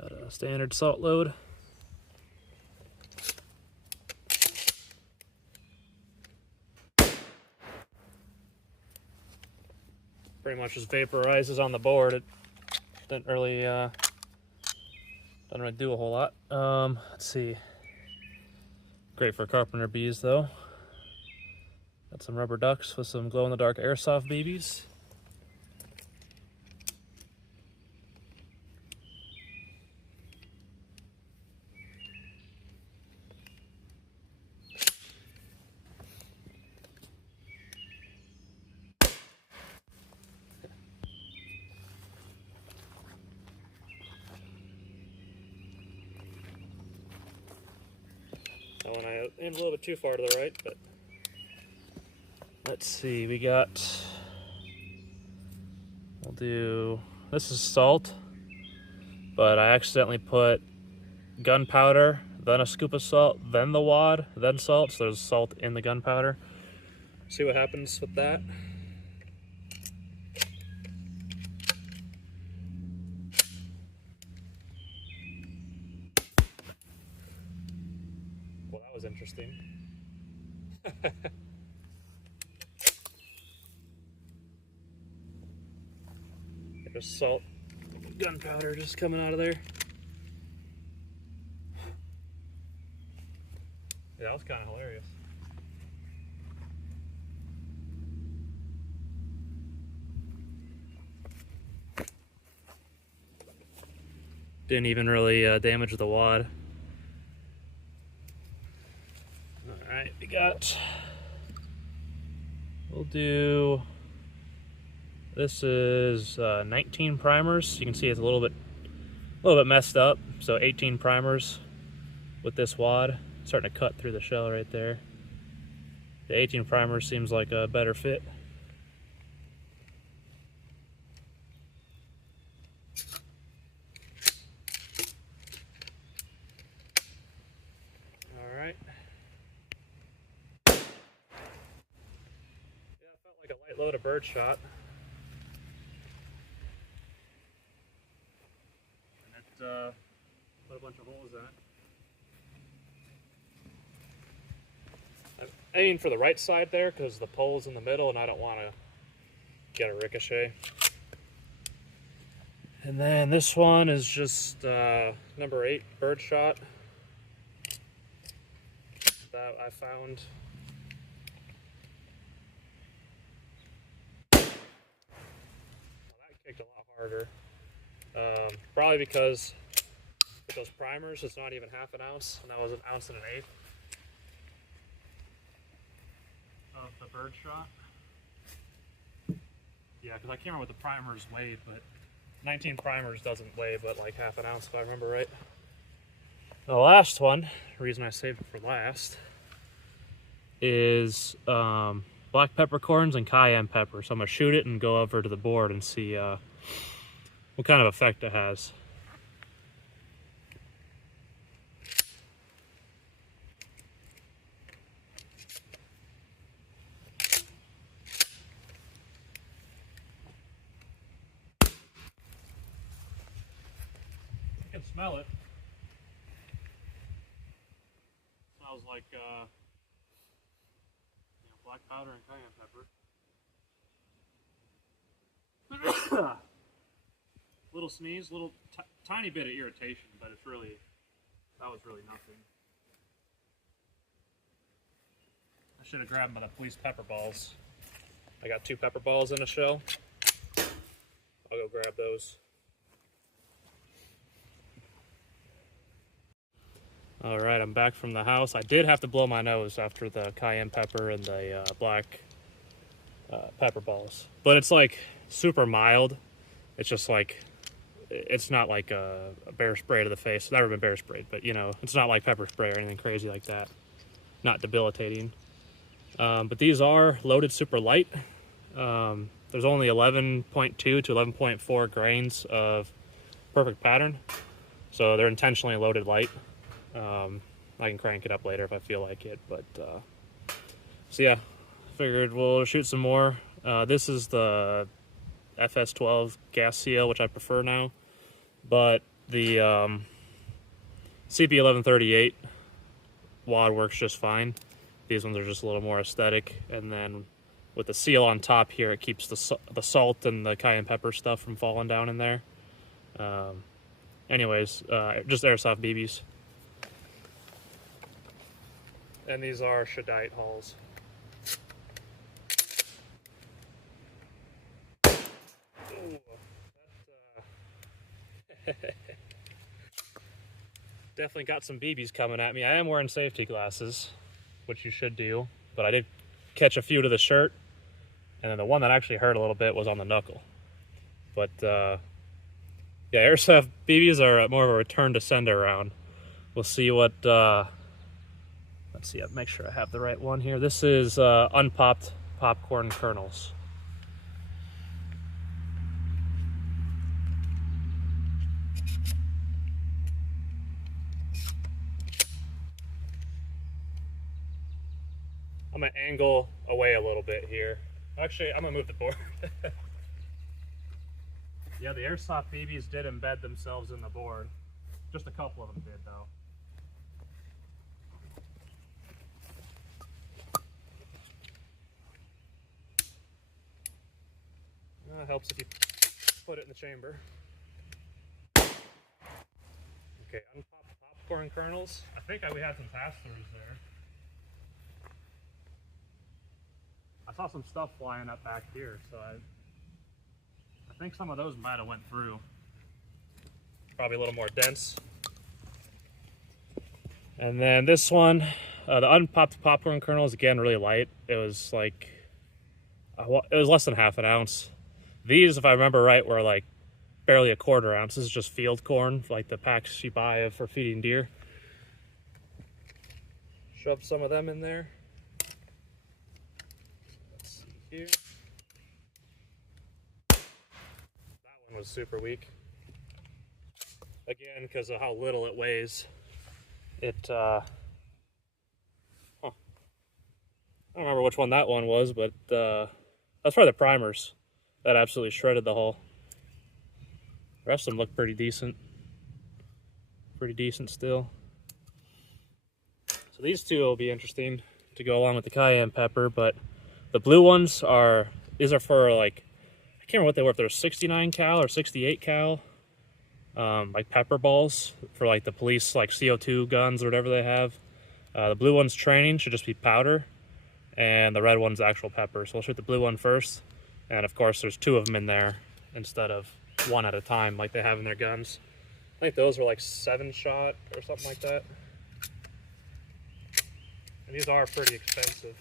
Got a standard salt load. Pretty much just vaporizes on the board. It doesn't really do a whole lot. Let's see. Great for carpenter bees though. Got some rubber ducks with some glow-in-the-dark airsoft babies. That one I aimed a little bit too far to the right, but let's see, we'll do, this is salt, but I accidentally put gunpowder, then a scoop of salt, then the wad, then salt, so there's salt in the gunpowder. See what happens with that. Well, that was interesting. There's salt, gunpowder just coming out of there. Yeah, that was kind of hilarious. Didn't even really damage the wad. Alright, we'll do, this is 19 primers. You can see it's a little bit messed up. So 18 primers with this wad. Starting to cut through the shell right there. The 18 primer seems like a better fit. All right. Yeah, it felt like a light load of bird shot. And it put a bunch of holes in it. I'm aiming for the right side there because the pole's in the middle and I don't want to get a ricochet. And then this one is just number 8 bird shot that I found. Well, that kicked a lot harder. Probably because with those primers it's not even half an ounce, and that was 1 1/8 ounces of the bird shot. Yeah, because I can't remember what the primers weighed, but 19 primers doesn't weigh but like half an ounce if I remember right. The last one, the reason I saved it for last, is black peppercorns and cayenne pepper. So I'm gonna shoot it and go over to the board and see what kind of effect it has. I can smell it. Smells like black powder and cayenne pepper. Little sneeze, little tiny bit of irritation, but that was really nothing. I should have grabbed the police pepper balls. I got 2 pepper balls in a shell. I'll go grab those. All right, I'm back from the house. I did have to blow my nose after the cayenne pepper and the black pepper balls, but it's like super mild. It's just like, it's not like a bear spray to the face. It's never been bear sprayed, but you know, it's not like pepper spray or anything crazy like that. Not debilitating. But these are loaded super light. There's only 11.2 to 11.4 grains of perfect pattern. So they're intentionally loaded light. I can crank it up later if I feel like it, but so yeah, figured we'll shoot some more. This is the FS12 gas seal, which I prefer now, but The CP1138 wad works just fine. These ones are just a little more aesthetic, and then with the seal on top here, it keeps the salt and the cayenne pepper stuff from falling down in there. Anyways, just airsoft BBs. And these are Shadite hulls. Ooh, definitely got some BBs coming at me. I am wearing safety glasses, which you should do, but I did catch a few to the shirt, and then the one that actually hurt a little bit was on the knuckle. But yeah, airsoft BBs are more of a return to sender round. We'll see what, let's see, I'll make sure I have the right one here. This is unpopped popcorn kernels. I'm gonna angle away a little bit here. Actually, I'm gonna move the board. Yeah, the airsoft BBs did embed themselves in the board. Just a couple of them did, though. It helps if you put it in the chamber. Okay, unpopped popcorn kernels. I think we had some pass-throughs there. I saw some stuff flying up back here, so I think some of those might have went through. Probably a little more dense. And then this one, the unpopped popcorn kernels, again, really light. It was like, it was less than half an ounce. These, if I remember right, were like barely a quarter ounce. This is just field corn, like the packs you buy for feeding deer. Shove some of them in there. Let's see here. That one was super weak. Again, because of how little it weighs. I don't remember which one that one was, but that's probably the primers. That absolutely shredded the hull. The rest of them look pretty decent. Pretty decent still. So these two will be interesting to go along with the cayenne pepper, but the blue ones these are for like, I can't remember what they were, if they're 69 cal or 68 cal, like pepper balls for like the police, like CO2 guns or whatever they have. The blue one's training, should just be powder, and the red one's actual pepper. So we'll shoot the blue one first. And of course, there's two of them in there instead of one at a time like they have in their guns. I think those were like 7-shot or something like that. And these are pretty expensive,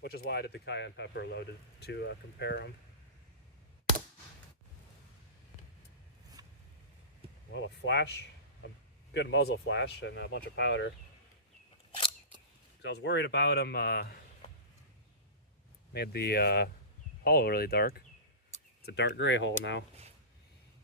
which is why I did the cayenne pepper loaded to compare them. Well, a flash, a good muzzle flash, and a bunch of powder. Because I was worried about them, made the hull really dark. It's a dark gray hull now.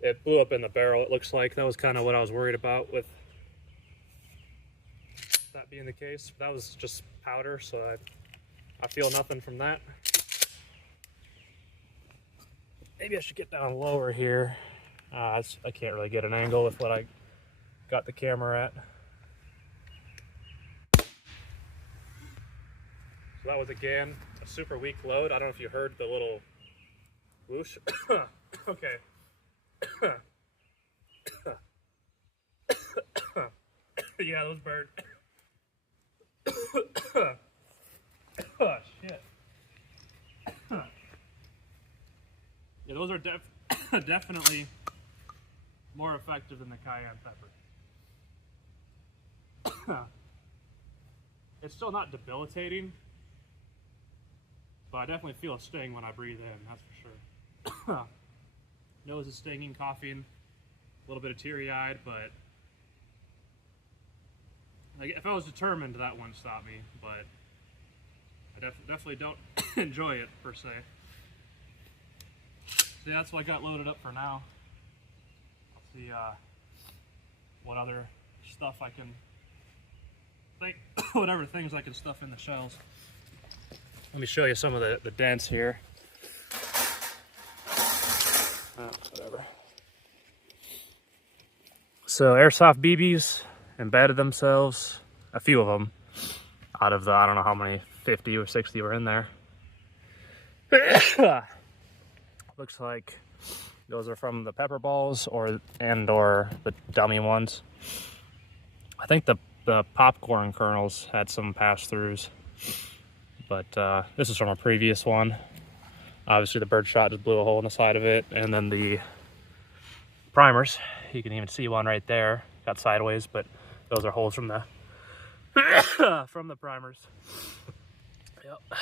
It blew up in the barrel, it looks like. That was kind of what I was worried about with that being the case. That was just powder, so I feel nothing from that. Maybe I should get down lower here. I can't really get an angle with what I got the camera at. So that was, again, a super weak load. I don't know if you heard the little whoosh. Okay. Yeah, those burned. Oh, shit. Yeah, those are definitely more effective than the cayenne pepper. It's still not debilitating, but I definitely feel a sting when I breathe in, that's for sure. Nose is stinging, coughing, a little bit of teary-eyed, but like, if I was determined, that wouldn't stop me, but I definitely don't enjoy it, per se. So yeah, that's what I got loaded up for now. I'll see what other stuff I can think, whatever things I can stuff in the shells. Let me show you some of the dents here. Whatever. So airsoft BBs embedded themselves, a few of them, out of the, I don't know how many, 50 or 60 were in there. Looks like those are from the pepper balls or the dummy ones. I think the popcorn kernels had some pass-throughs, but this is from a previous one. Obviously the bird shot just blew a hole in the side of it, and then the primers, you can even see one right there, got sideways, but those are holes from the from the primers. Yep.